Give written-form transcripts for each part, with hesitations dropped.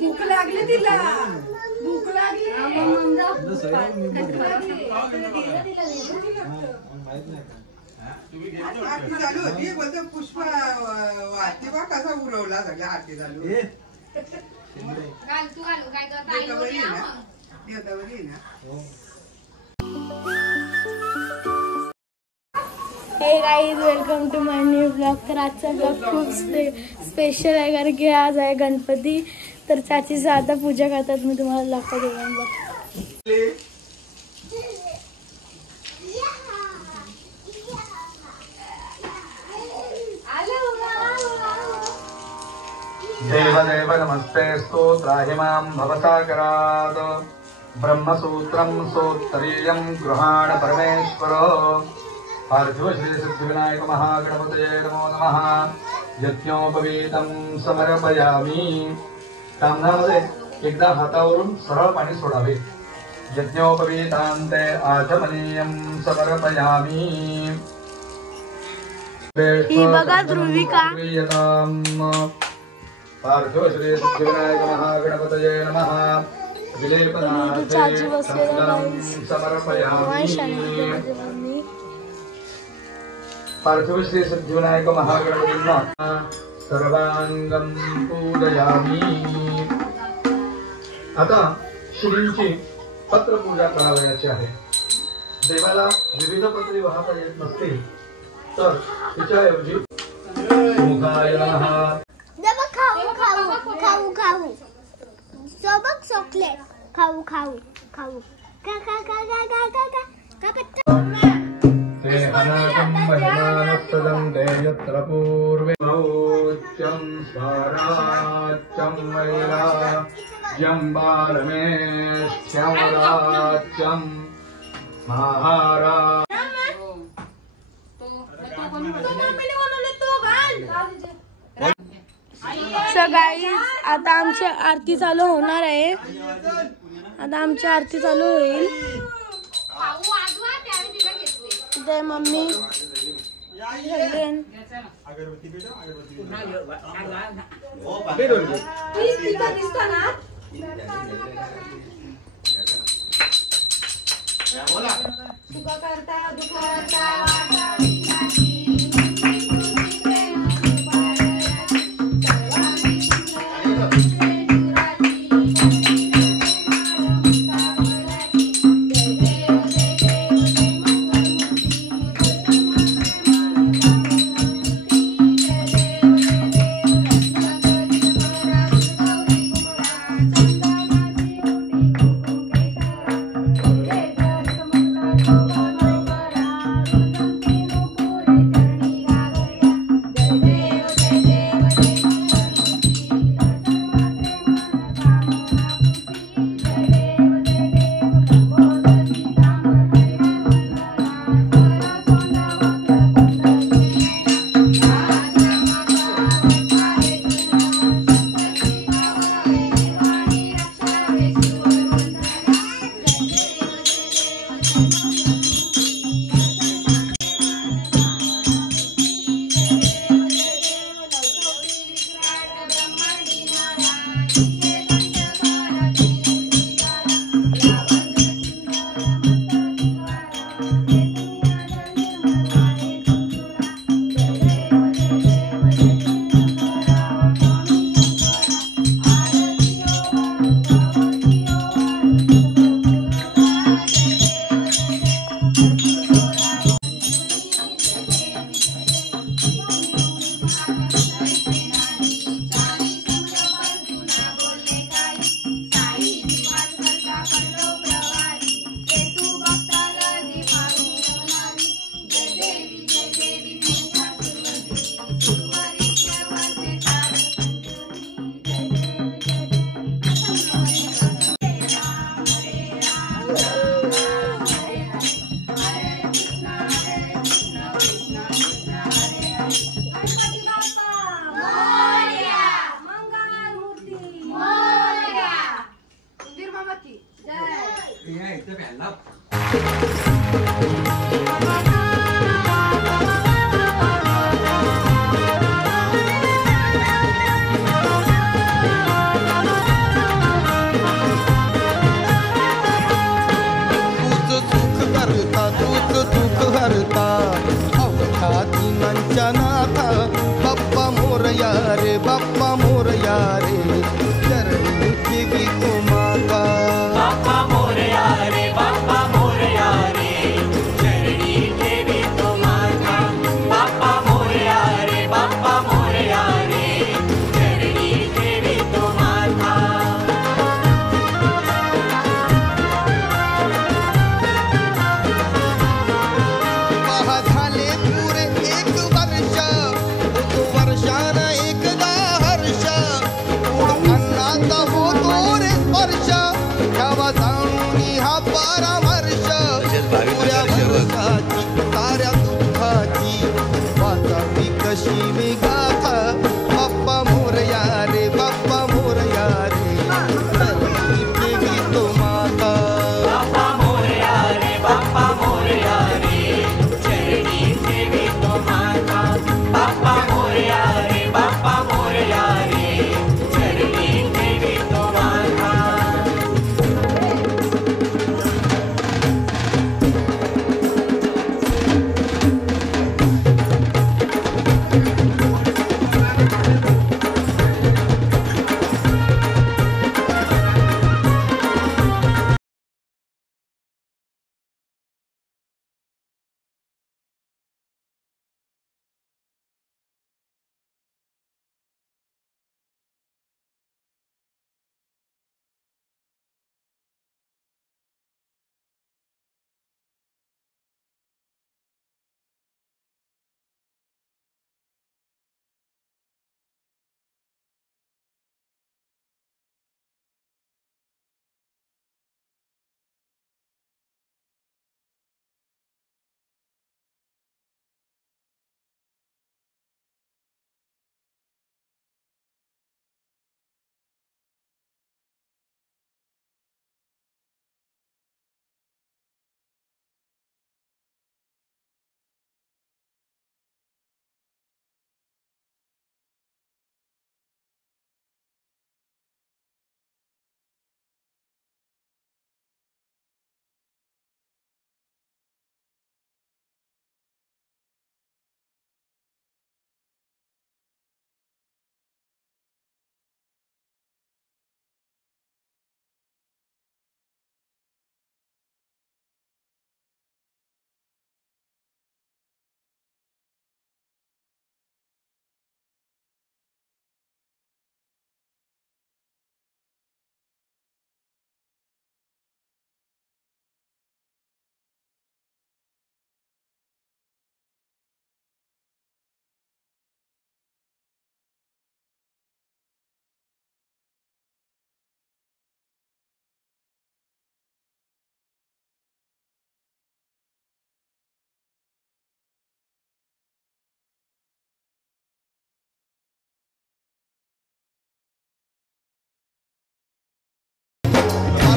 भूक लागली तिला, भूक लागली. आरती चालू होती बोलतो पुष्प वाटते बा कसा उरवला सगळ्या आरती चालू. घाल तू घालू काय करता हे guys welcome to my new blog. तर आजचा ब्लॉग खूप स्पेशल आहे कारण की आज आहे गणपती. तर चाचीचं आता पूजा करतात, मी तुम्हाला दाखवते. देवदेव नमस्तेस्तु त्राहिमां भवसागरात् ब्रह्मसूत्रं सोत्तरीयं गृहाण परमेश्वरो. पार्थिव श्री सिद्धिविनायक महागणपतये नमो नमः. यज्ञोपवीतं समर्पयामि. तांदळामध्ये एकदा हातावरून सरळ पाणी सोडावे. यज्ञोपवीतान्ते आचमनीयं समर्पयामि. ही बघा ध्रुविका. पार्थिव श्री सिद्धिविनायक महागणपतये नमः. चाची बसलेला समर्पयामि. पार्थिव श्री सिद्धिविनायक महागणपतींना सर्वांगं पूजयामि. आता श्रींची पत्रपूजा करावयाची आहे. देवाला विविध पत्रे वाहता येत नसतील तर तिच्याऐवजी मुखाय नमः. खाऊ खाऊ सोबत चॉकलेट खाऊ खाऊ खाऊ का का का का का का का का ते अनाकं महिमानस्तदं देयत्र पूर्वे मौच्यं स्वाराच्यं वैराच्यं बालमेश्यं राज्यं महारा. सो गाईज आता आमची आरती चालू होणार आहे. आता आमची आरती चालू होईल. इथे मम्मी बाप्पा मोरया रे चरणी ठेवी तो माता बाप्पा मोरया रे बाप्पा मोरया रे चरणी ठेवी तो माता बाप्पा मोरया रे बाप्पा मोरया रे चरणी ठेवी तो माता पहा झाले पुरे एक वर्ष वर्षान एकदा हर्ष अन्नाचा होतो रे स्पर्श घ्यावा जाणून हा परामर्श पुऱ्या वर्षाची साऱ्या दुःखाची वाचावी कशी मी गाथा बाप्पा मोरया रे बाप्पा मोरया रे चरणी ठेवी तो माता बाप्पा मोरया रे बाप्पा मोरया रे चरणी ठेवी तो माता बाप्पा मोरया रे बाप्पा मोरया रे चरणी ठेवी तो माता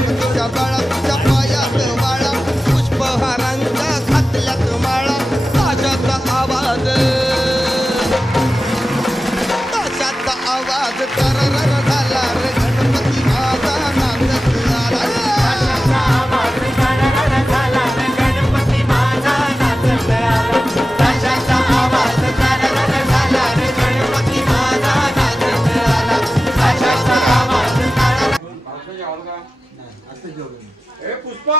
तुझ्या बाळा तुझ्या पायात माळा पुष्पहारांच्या घातल्यात माळा ताशाचा आवाज तरर झाला रे गणपती माझा नाचत आला ताशाचा आवाज तरर झाला रे गणपती माझा नाचत आला ताशाचा आवाज तरर झाला रे गणपती माझा नाचत आला ताशाचा आवाज ए पुष्पा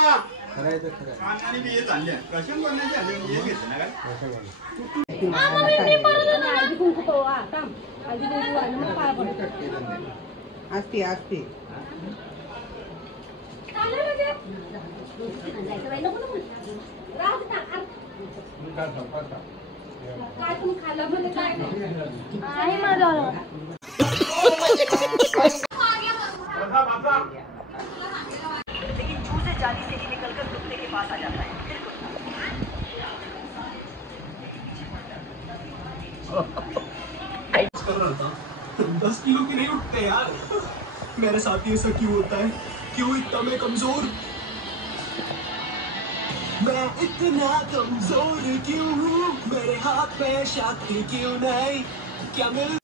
आणि मी हे चालले कशा बनण्याचे आले हे घेतलं ना काय असते असते काय तुम्ही खाल्लं म्हणजे काय आहे माझं लेकिन चूजे जाली से ही निकलकर कुत्ते के पास आ जाता है फिर 10 किलो की नहीं उठते यार मेरे साथ ऐसा क्यों होता है क्यों इतना मैं कमजोर क्यों हूँ मेरे हाथ में शक्ति क्यों नहीं क्या मिल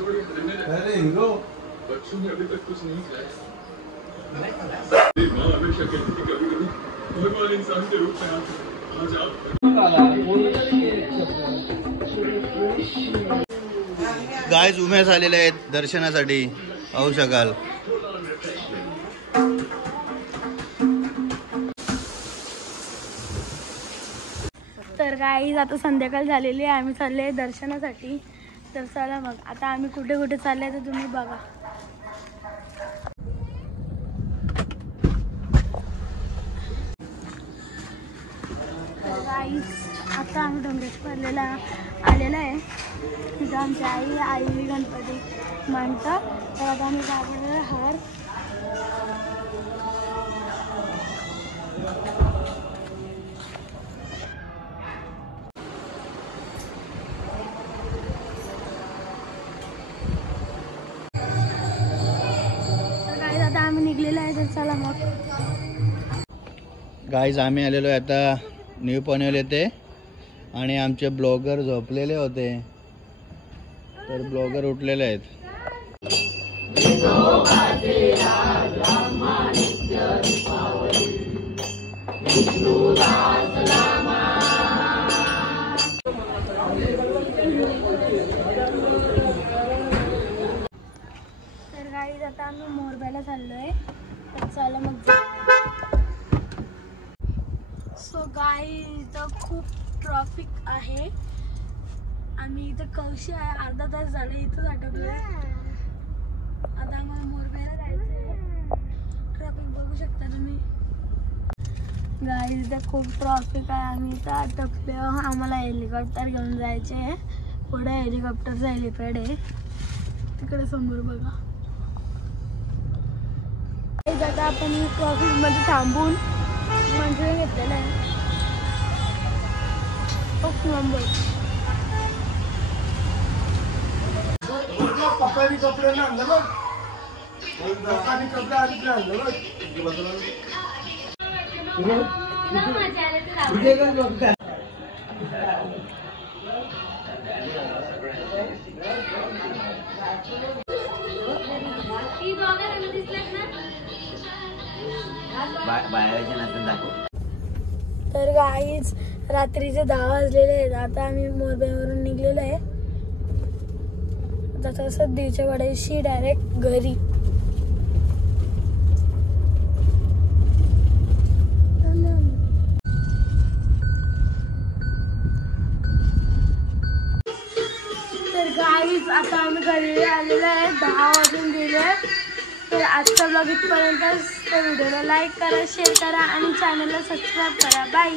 अरे हीरो बच्चों ने अभी तक कुछ नहीं खाया। मेरी माँ हमेशा कहती थी कभी कभी भगवान इंसान के रूप में आते आज आप। गायज उमेश आलेले आहेत दर्शनासाठी, पाहू शकाल. तर गाईज आता संध्याकाळ झालेली आहे, आम्ही चालले दर्शनासाठी. तर चला मग आता आम्ही कुठे कुठे चालले तर तुम्ही बघा. तर गाईज आता आम्ही डोंगरेश्वरला आलेला आहे. तिथं आमची आई गणपती मांडतात. तर आता आम्ही काढलेला हार निघलेला आहे. तर चला मग गाईज आम्ही आलेलो आहे आता न्यू पनवेल येथे आणि आमचे ब्लॉगर झोपलेले होते, तर ब्लॉगर उठलेले आहेत. तर गाईज आता आम्ही मोरब्याला चाललोय. तर चला मग. सो गाईज खूप ट्रॅफिक आहे. आम्ही इथं कौशी आहे, अर्धा तास झालं इथंच अटकलोय. आता आम्हाला मोरब्याला जायचंय. ट्रॅफिक बघू शकता तुम्ही. गाईज इथं खूप ट्रॅफिक आहे, आम्ही इथं अटकलो. आम्हाला हेलिकॉप्टर घेऊन जायचे आहे. पुढे हेलिकॉप्टरचं हेलिपॅड आहे तिकडे समोर बघा. आता आपण ट्रॅफिकमध्ये थांबून मंचुरियन घेतलेलं आहे. कपडे ना आणलं बघ, लोकांनी कपडे आधी आणलं बघ. तर गाईज रात्रीचे 10 वाजलेले आहेत. आता आम्ही मोरब्यावरून निघलेलो आहे. आता तसं दीच्या वड्याशी डायरेक्ट घरी. तर गाईज आता आम्ही घरी आलेलो आहे. 10 वाजून गेले. तर आजचा ब्लॉग इथपर्यंतच. तर व्हिडिओला लाईक करा, शेअर करा आणि चॅनलला सबस्क्राईब करा. बाय.